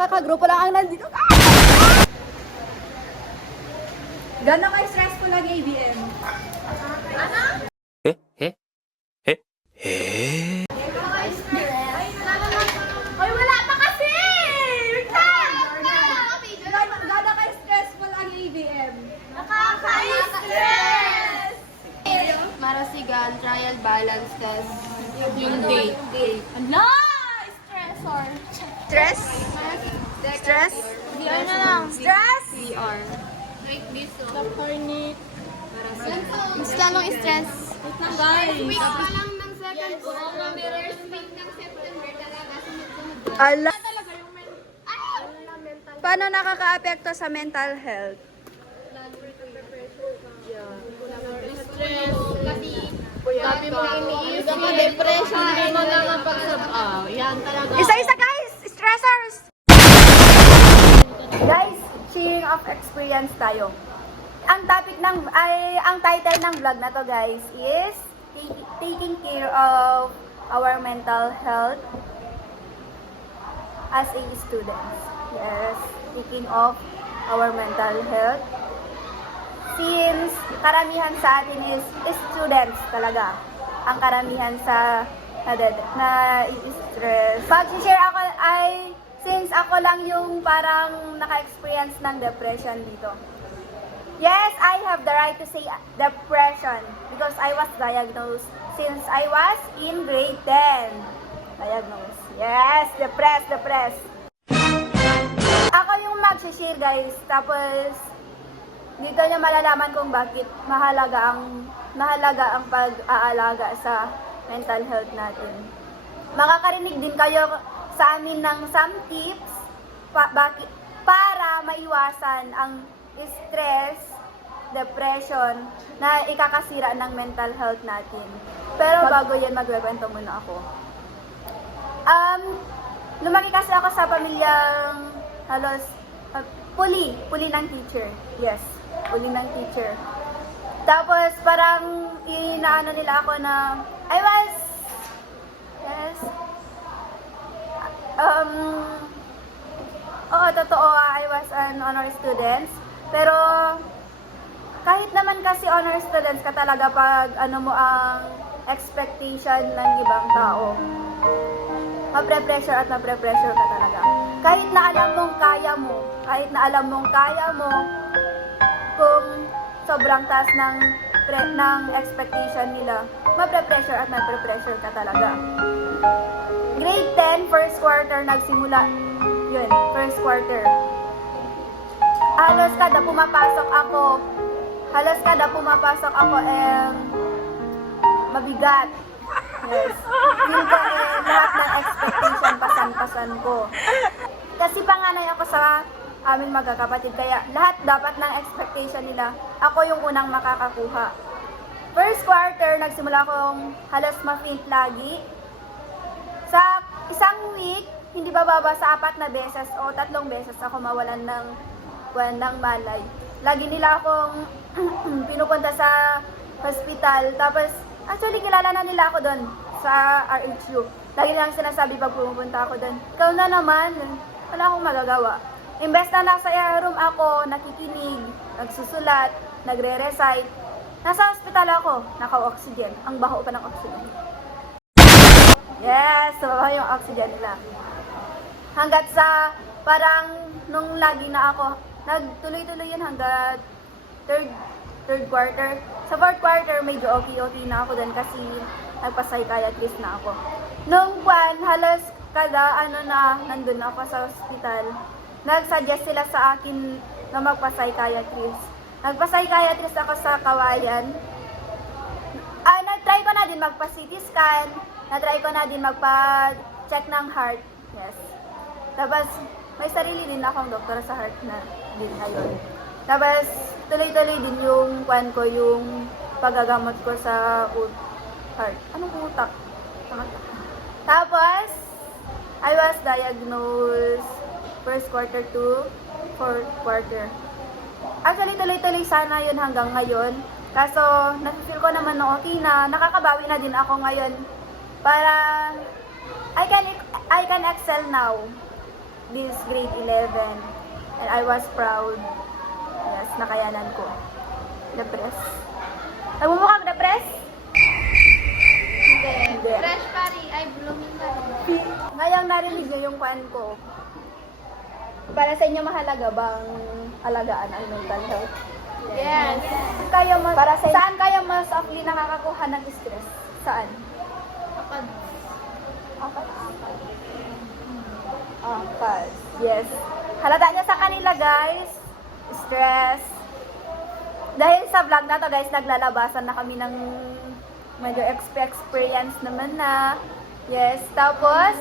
kakagrupo lang ang nandito. Gano'n kayo stressful ang ABM? Ano? Hoy, wala pa kasi! Gano'n kayo stressful ang ABM? Nakaka-stress! Marasigan, trial balance test, yung date. Ano? Stressor. Stress? Stress? VR na lang. Stress? VR. Like this, oh. Mas lalong stress. Wait lang, guys. Week pa lang ng second ko. First week ng September talaga. Sunod-sunod. Ala. Paano nakaka-apekto sa mental health? Stress. Kasi sabi mo iniisip mo, depression, hindi mo lang ang pagsab. Yan talaga. Isa-isa guys! Stressors! Guys, sharing of experience tayo. Ang topic ang title ng vlog na to guys is taking care of our mental health as a student. Yes, taking of our mental health. Since karamihan sa atin is students talaga. Ang karamihan sa na-stress. Pag-share ako ay since ako lang yung parang naka-experience ng depression dito. Yes, I have the right to say depression because I was diagnosed since I was in grade 10. Diagnosed. Yes, depressed. Ako yung mag-share guys, tapos dito niya malalaman kung bakit mahalaga ang pag-aalaga sa mental health natin. Makakarinig din kayo sa amin ng some tips para maiwasan ang stress, depression na ikakasira ng mental health natin. Pero bago yan, magwekwento muna ako. Lumaki kasi ako sa pamilyang halos puli ng teacher. Yes, puli ng teacher. Tapos parang inaano nila ako na totoo, I was an honor student. Pero kahit naman kasi honor students ka talaga pag ano mo ang expectation ng ibang tao, mapre-pressure ka talaga. Kahit na alam mong kaya mo, kung sobrang taas ng expectation nila, mapre-pressure ka talaga. Grade 10, first quarter nagsimula. Yun, first quarter. Halos kada pumapasok ako, mabigat. Yes. Yun ko lahat ng expectation, pasan ko. Kasi panganay ako sa aming magkakapatid, kaya lahat dapat ng expectation nila, ako yung unang makakakuha. First quarter, nagsimula akong halos ma-faint lagi. Sa isang week, hindi bababa sa 4 na beses o 3 beses ako mawalan ng malay. Lagi nila akong pinupunta sa hospital. Tapos, actually, kilala na nila ako doon sa RHU. Lagi nilang sinasabi pag pumunta ako doon, ikaw na naman, wala akong magagawa. Imbes na nasa room ako, nakikinig, nagsusulat, nagre-recite, nasa hospital ako, naka-oxygen. Ang baho pa ng oxygen. Yes, mabaho yung oxygen nila. Hanggat sa, parang, nung lagi na ako, nagtuloy-tuloy yun hanggat third quarter. Sa fourth quarter, medyo okay na ako doon kasi nagpa-psychiatrist na ako. Nung halos kada nandun ako sa hospital, nag-suggest sila sa akin na magpa-psychiatrist. Nagpa-psychiatrist ako sa Kawayan. Nag-try ko na din magpa-CT scan, na-try ko na din magpa-check ng heart. Yes. Tapos, may sarili din akong doktor sa heart na din ngayon. Tapos, tuloy-tuloy din yung yung paggagamot ko sa heart. Anong utak? Tapos, I was diagnosed first quarter to fourth quarter. Actually, tuloy-tuloy sana yun hanggang ngayon. Kaso, nafe-feel ko naman na okay na. Nakakabawi na din ako ngayon. Para, I can excel now. this grade 11. And I was proud. Yes, nakayanan ko. Depressed. Nagmumukhang depressed? Hindi. Fresh pa rin. Ay, blooming pa rin. Ngayong narinig niyo yung kwan ko. Para sa inyo mahalaga bang alagaan ang mental health? Yes. Para sa saan kayo mas often nakakakuha ng stress? Saan? Kapag Apat. Yes. Halata niya sa kanila, guys. Stress. Dahil sa vlog na to, guys, naglalabasan na kami ng medyo experience naman na. Yes. Tapos,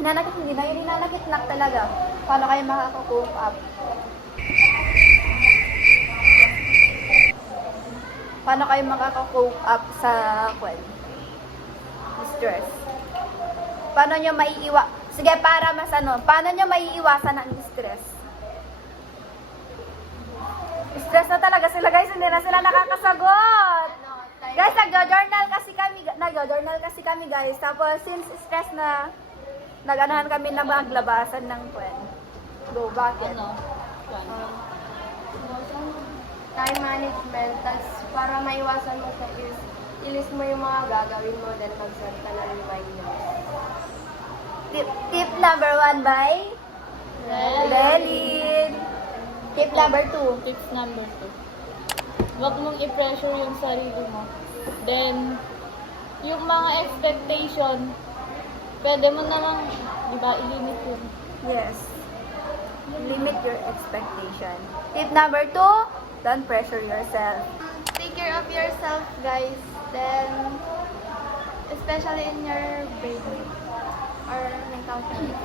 hindi na yun hinanakit na talaga. Paano kayo makaka-cope up? Paano kayo makaka-cope up sa stress? Paano nyo Sige, para mas paano nyo maiiwasan ang stress? Stress na talaga sila, guys, hindi na sila nakakasagot. Guys, nagjo-journal kasi kami, guys. Tapos, since stress na, nag-anahan kami na maglabasan ng Go, bakit? time management, tas para maiwasan mo sa ilist mo yung mga gagawin mo, then mag-set ka ng reminders. Tip number 1 by Lelin. Tip number 2. Tips number 2. Huwag mong i-pressure yung sarili mo. Then, yung mga expectation, pwede mo namang, di ba, i-limit yun. Yes. Limit your expectation. Tip number 2, don't pressure yourself. Take care of yourself, guys. Then, especially in your brain or mental health.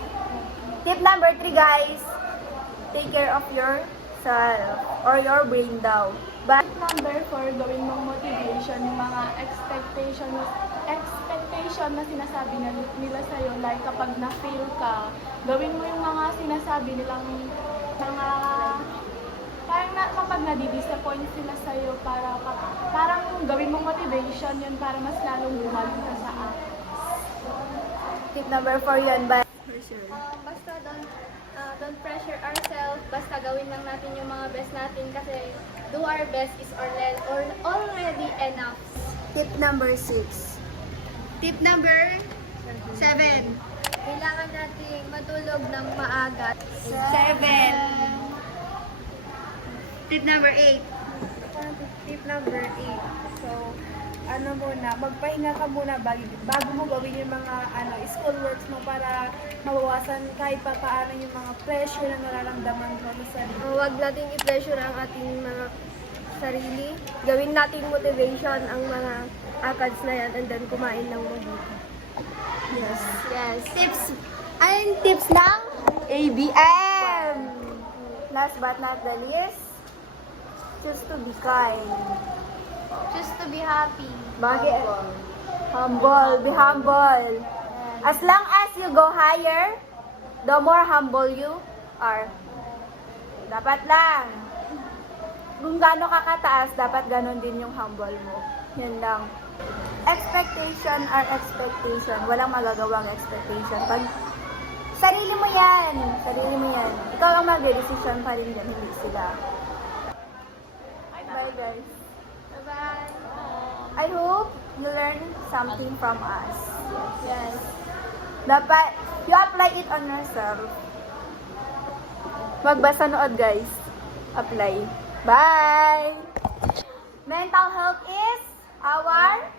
Tip number 3, guys, take care of yourself or your brain daw. But Number 4, gawin mong motivation yung mga expectation na sinasabi nila sa'yo. Like kapag na-fail ka, gawin mo yung mga sinasabi nilang mga kapag nadi-disappoint sila sa'yo, parang gawin mong motivation yun para mas lalong gumaling ka sa akin. tip number 4 yun, but Basta don't pressure ourselves. Basta gawin lang natin yung mga best natin kasi do our best is already enough. tip number 6. Tip number 7. Kailangan nating matulog ng maaga. 7. Tip number 8. Tip number 8. So, magpahinga ka muna bago mo gawin yung mga school works mo para mabawasan kahit pa paano yung mga pressure na nararamdaman mo sa sarili. Huwag nating i-pressure ang ating mga sarili. Gawin natin motivation ang mga ACADS na yan and then kumain ng mabuti. Yes. Yes. Tips ng ABM. Last but not the least, choose to be kind. Just to be happy. Bakit? Humble. Be humble. As long as you go higher, the more humble you are. Dapat lang. Kung gaano ka kataas, dapat ganon din yung humble mo. Yan lang. Expectation are expectation. Walang magagawang expectation. Pag sarili mo yan. Sarili mo yan. Ikaw ang mag-decision pa rin yan, hindi sila. Bye guys. Bye-bye. I hope you learn something from us. Yes. Dapat, you apply it on yourself. Magbasa nood, guys. Apply. Bye! Mental health is our